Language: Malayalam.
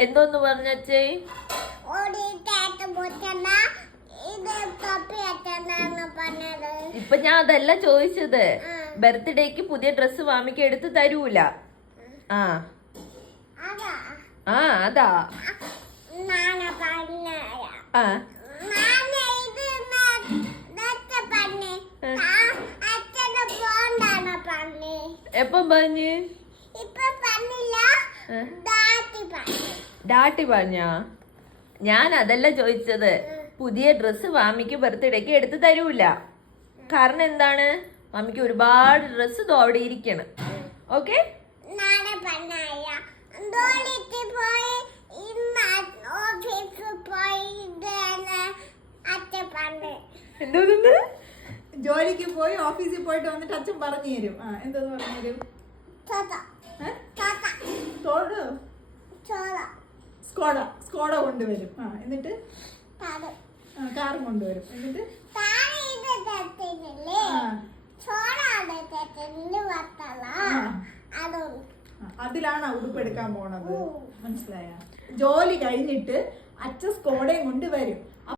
എന്തോന്ന് പറഞ്ഞേ? ഇപ്പൊ ഞാൻ അതല്ല ചോദിച്ചത്. ബർത്ത്ഡേക്ക് പുതിയ ഡ്രസ്സ് മാമിക്ക് എടുത്ത് തരൂല. ആ ആ അതാ ആ എപ്പം പറഞ്ഞ്? ഡാട്ടി പറഞ്ഞാ? ഞാൻ അതല്ല ചോദിച്ചത്. പുതിയ ഡ്രസ്സ് മാമിക്ക് ബർത്ത്ഡേക്ക് എടുത്ത് തരൂല. കാരണം എന്താണ്? മാമിക്ക് ഒരുപാട് ഡ്രസ്സ് അവിടെ ഇരിക്കണം. ഓക്കെ? എന്തോന്ന്? ജോലിക്ക് പോയി ഓഫീസിൽ പോയിട്ട് വന്നിട്ട് അച്ഛൻ പറഞ്ഞു തരും. എന്തോന്ന് പറഞ്ഞു തരും? സ്കോഡ കൊണ്ടുവരും. എന്നിട്ട് കാറും കൊണ്ടുവരും. എന്നിട്ട് അതിലാണ് ഉടുപ്പെടുക്കാൻ പോണത്. മനസ്സിലായ? ജോലി കഴിഞ്ഞിട്ട് അച്ഛൻ സ്കോഡയും കൊണ്ടുവരും.